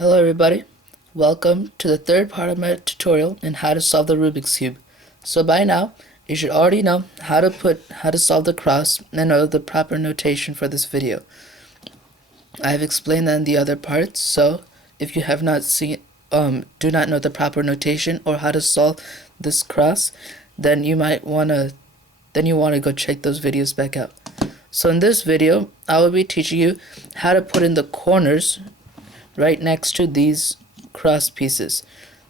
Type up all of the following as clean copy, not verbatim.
Hello everybody, welcome to the third part of my tutorial on how to solve the Rubik's Cube. So by now, you should already know how to solve the cross and know the proper notation for this video. I have explained that in the other parts, so if you have not do not know the proper notation or how to solve this cross, then you wanna go check those videos back out. So in this video, I will be teaching you how to put in the corners right next to these cross pieces.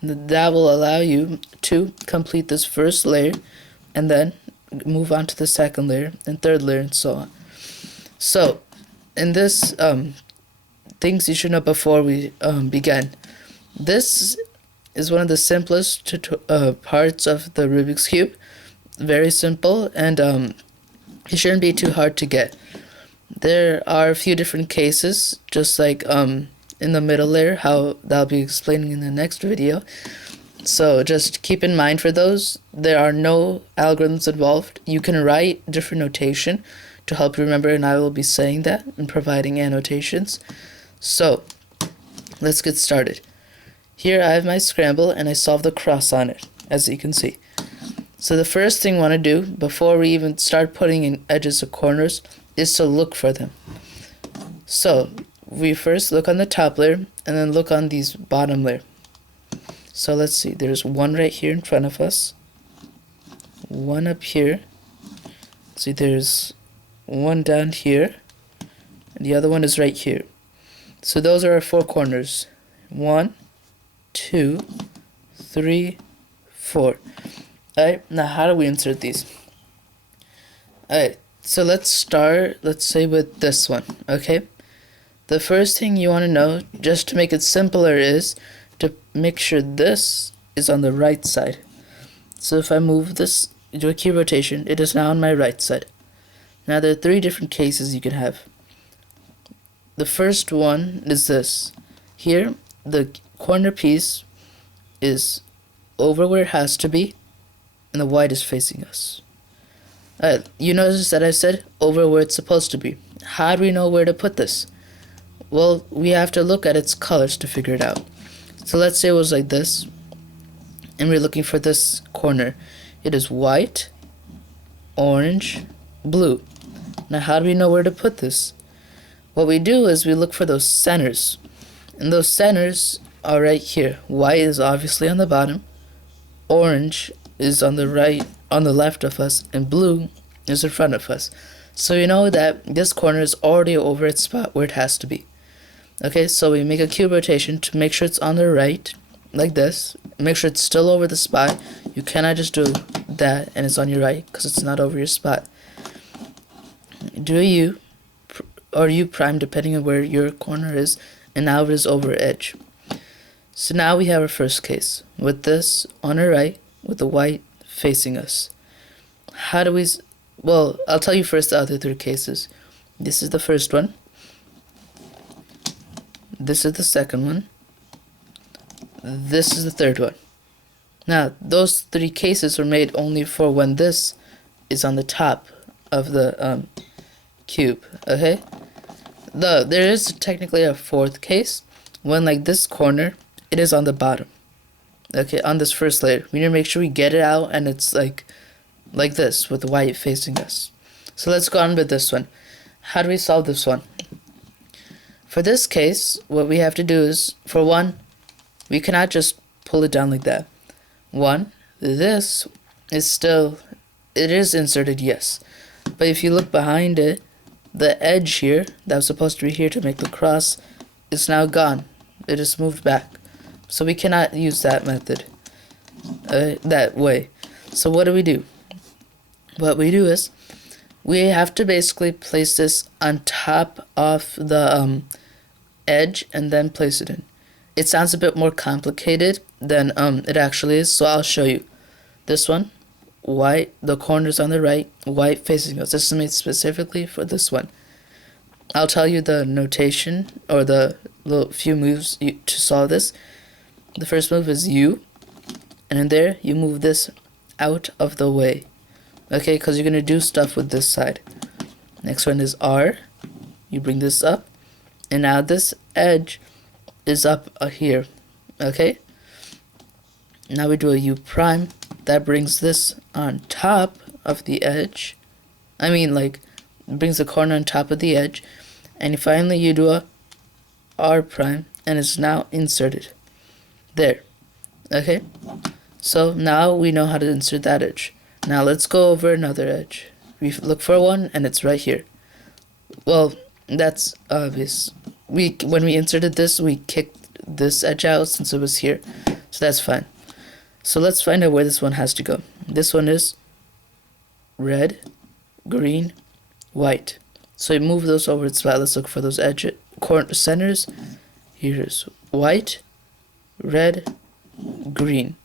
That will allow you to complete this first layer and then move on to the second layer and third layer and so on. So in this things you should know before we begin. This is one of the simplest parts of the Rubik's Cube. Very simple, and it shouldn't be too hard to get. There are a few different cases, just like in the middle layer, how I'll be explaining in the next video. So just keep in mind for those, there are no algorithms involved. You can write different notation to help you remember, and I will be saying that and providing annotations. So let's get started. Here I have my scramble and I solve the cross on it, as you can see. So the first thing we want to do before we even start putting in edges or corners is to look for them. So we first look on the top layer and then look on these bottom layer. So let's see, there's one right here in front of us, one up here. See, there's one down here, and the other one is right here. So those are our four corners. 1, 2, 3, 4. Alright, now how do we insert these? Alright, so let's start, let's say with this one, okay? The first thing you want to know, just to make it simpler, is to make sure this is on the right side. So if I move this, do a key rotation, it is now on my right side. Now there are three different cases you can have. The first one is this. Here, the corner piece is over where it has to be, and the white is facing us. Alright, you notice that I said over where it's supposed to be. How do we know where to put this? Well, we have to look at its colors to figure it out. So let's say it was like this, and we're looking for this corner. It is white, orange, blue. Now how do we know where to put this? What we do is we look for those centers, and those centers are right here. White is obviously on the bottom, orange is on the right, on the left of us, and blue is in front of us. So you know that this corner is already over its spot where it has to be. Okay, so we make a cube rotation to make sure it's on the right, like this. Make sure it's still over the spot. You cannot just do that and it's on your right, because it's not over your spot. Do a U or U prime, depending on where your corner is, and now it is over edge. So now we have our first case, with this on our right, with the white facing us. How do we... Well, I'll tell you first the other three cases. This is the first one. This is the second one. This is the third one. Now, those three cases were made only for when this is on the top of the cube, okay? Though there is technically a fourth case, when like this corner, it is on the bottom. Okay, on this first layer. We need to make sure we get it out and it's like this, with the white facing us. So let's go on with this one. How do we solve this one? For this case, what we have to do is, for one, we cannot just pull it down like that. One, this is still, it is inserted, yes. But if you look behind it, the edge here, that was supposed to be here to make the cross, is now gone. It is moved back. So we cannot use that method, that way. So what do? What we do is, we have to basically place this on top of the edge and then place it in. It sounds a bit more complicated than it actually is, so I'll show you. This one, white, the corners on the right, white facing us. This is made specifically for this one. I'll tell you the notation or the little few moves to solve this. The first move is U, and in there you move this out of the way. Okay, because you're going to do stuff with this side. Next one is R. You bring this up, and now this edge is up here. Okay, now we do a U prime. That brings this on top of the edge. I mean, like, brings the corner on top of the edge. And finally you do a R prime, and it's now inserted. There. Okay, so now we know how to insert that edge. Now let's go over another edge. We look for one, and it's right here. Well, that's obvious. When we inserted this, we kicked this edge out since it was here, so that's fine. So let's find out where this one has to go. This one is red, green, white. So we move those over its spot. Let's look for those corner centers. Here's white, red, green.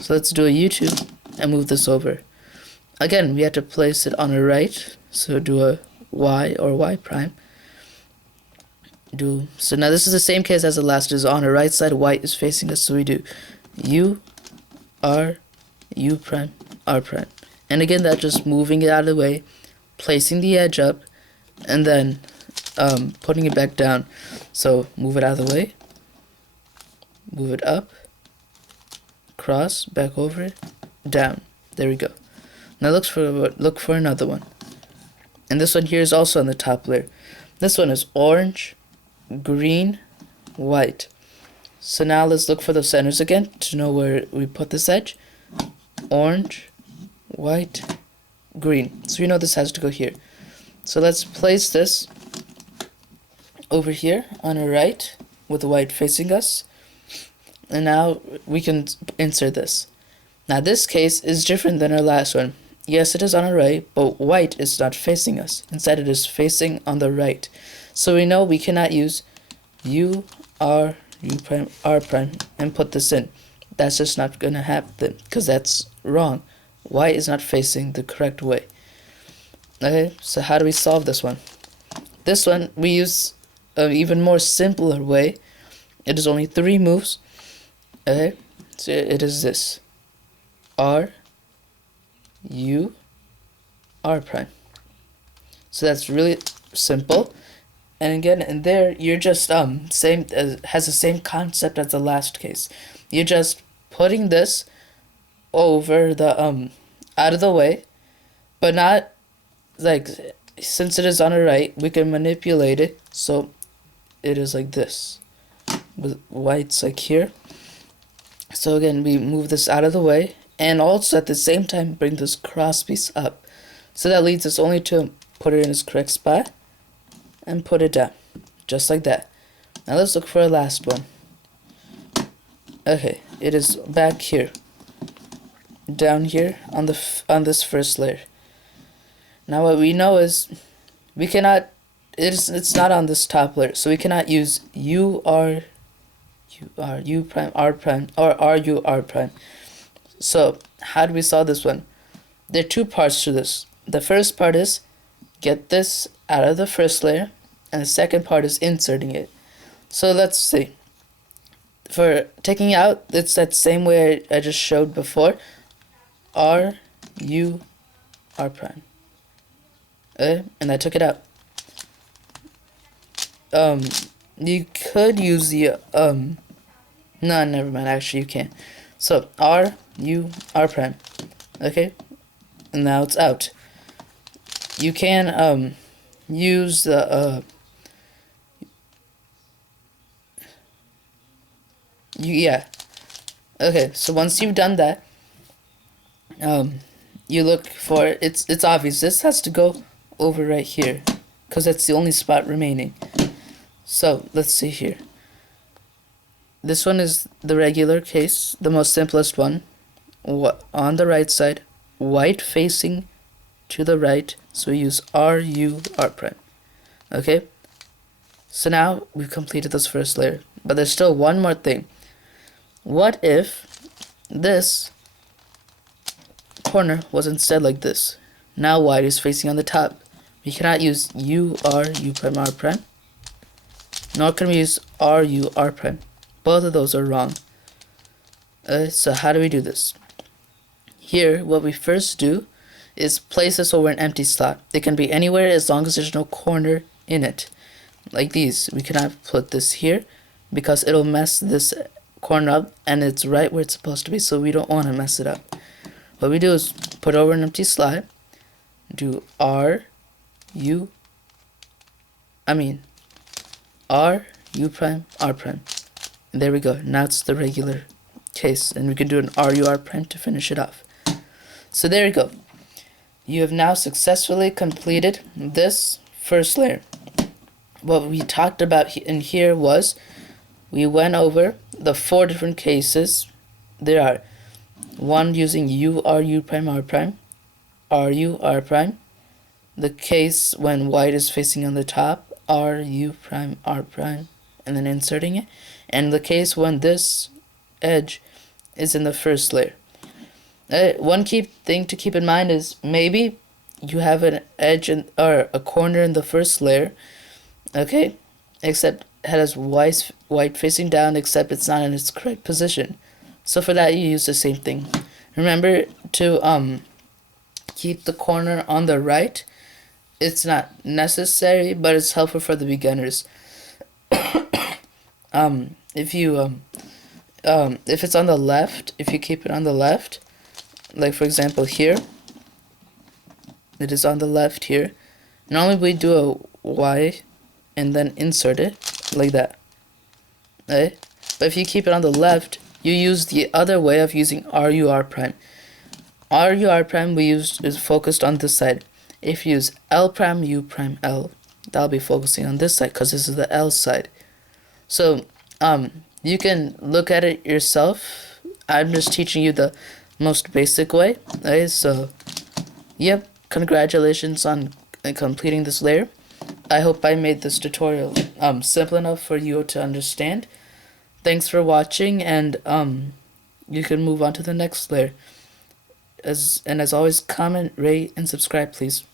So let's do a U2 and move this over. Again, we have to place it on the right. So do a Y or Y prime. So now this is the same case as the last. Is on the right side, white is facing us. So we do U, R, U prime, R prime. And again, that's just moving it out of the way, placing the edge up, and then putting it back down. So move it out of the way, move it up, cross, back over, down. There we go. Now look for another one. And this one here is also on the top layer. This one is orange, green, white. So now let's look for the centers again to know where we put this edge. Orange, white, green. So we know this has to go here. So let's place this over here on the right with the white facing us. And now we can insert this. Now this case is different than our last one. Yes, it is on our right, but white is not facing us. Instead, it is facing on the right. So we know we cannot use U, R, U prime, R prime, and put this in. That's just not going to happen, because that's wrong. White is not facing the correct way. Okay, so how do we solve this one? This one, we use an even more simpler way. It is only 3 moves. Okay, so it is this. R, U, R prime. So that's really simple. And again, in there, you're just has the same concept as the last case. You're just putting this over the out of the way, but not like, since it is on the right, we can manipulate it so it is like this, with whites like here. So again, we move this out of the way, and also at the same time bring this cross piece up. So that leads us only to put it in its correct spot and put it down, just like that. Now let's look for a last one. Okay, it is back here, down here on this first layer. Now what we know is we cannot. It's not on this top layer, so we cannot use U prime, R prime, or R U R prime. So how do we solve this one? There are 2 parts to this. The first part is get this out of the first layer, and the second part is inserting it. So let's see. For taking out, it's that same way I just showed before. R, U, R prime. And I took it out. You could use the no, never mind. Actually, you can't. So R, U, R prime. Okay, and now it's out. You can use the yeah. Okay, so once you've done that, you look for it's obvious. This has to go over right here, because that's the only spot remaining. So let's see here. This one is the regular case, the most simplest one. On the right side, white facing to the right, so we use R, U, R prime. Okay, so now we've completed this first layer, but there's still one more thing. What if this corner was instead like this? Now white is facing on the top. We cannot use U, R, U prime, R prime, nor can we use R, U, R prime. Both of those are wrong. So how do we do this? Here, what we first do is place this over an empty slot. It can be anywhere as long as there's no corner in it. Like these. We cannot put this here because it'll mess this corner up, and it's right where it's supposed to be, so we don't want to mess it up. What we do is put over an empty slot, do R, U prime, R prime. And there we go. Now it's the regular case, and we can do an RU prime to finish it off. So there you go. You have now successfully completed this first layer. What we talked about in here was we went over the 4 different cases. There are one using U prime, R prime, RU, R prime. The case when white is facing on the top, RU prime, R prime, and then inserting it. And the case when this edge is in the first layer. One key thing to keep in mind is maybe you have an edge or a corner in the first layer, okay, except it has white facing down, except it's not in its correct position. So for that, you use the same thing. Remember to keep the corner on the right. It's not necessary, but it's helpful for the beginners. If it's on the left, if you keep it on the left, like for example here, it is on the left here. Normally we do a Y and then insert it like that, right? But if you keep it on the left, you use the other way of using RU prime. RU prime we use is focused on this side. If you use L prime, U prime, L, that'll be focusing on this side because this is the L side. So you can look at it yourself. I'm just teaching you the most basic way. Okay, so yep, congratulations on completing this layer. I hope I made this tutorial simple enough for you to understand. Thanks for watching, and you can move on to the next layer. As always, comment, rate, and subscribe, please.